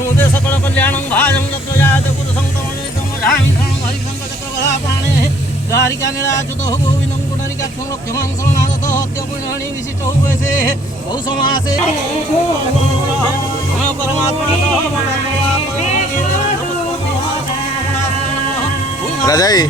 सुदे सकल कल्याणं भाजं तत्र जायते पुरुषं तमोनितं झामि शरणं हरिशंकर चक्रवरा प्राणे द्वारिका नीलाच्युतो गोविन्दं पुनरिकाक्षं लक्ष्मणं शरणागतो हत्यपुण्यहनि विशिष्टो वैसे बहुसमासे राजाई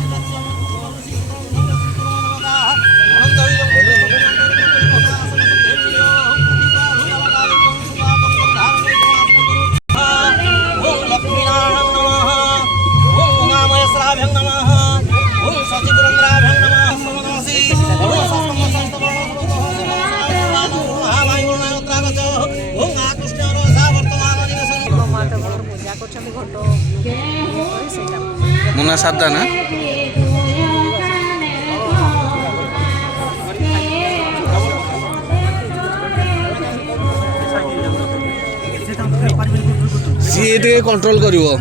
मुना सादा ना सी टे कंट्रोल करिवो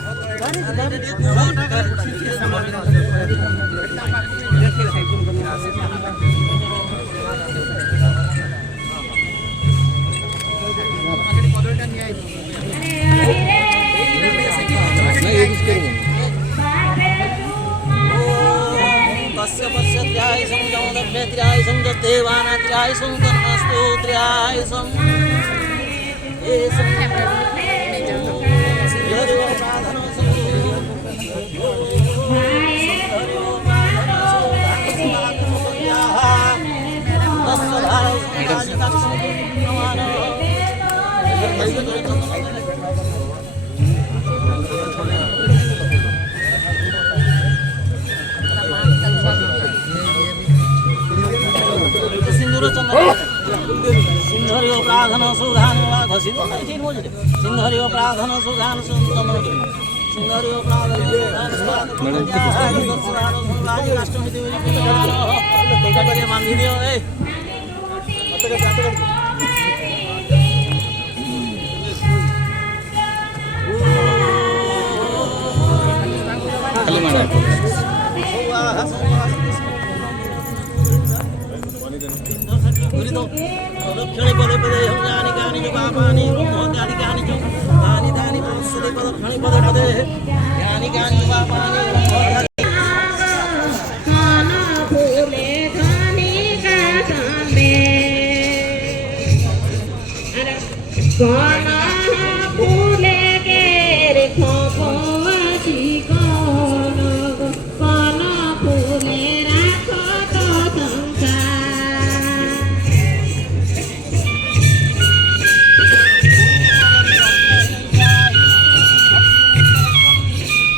सिंहरियो प्राधन सुधान सिंहरियो प्राधन सुधान सिंहरियो प्राधन बांधी दियो दक्षिणे पदे पदे हम जानी गानी जो बापानी गानी गानी जो गानी दानी पदे पदे पदे ज्ञानी गानी जो बापानी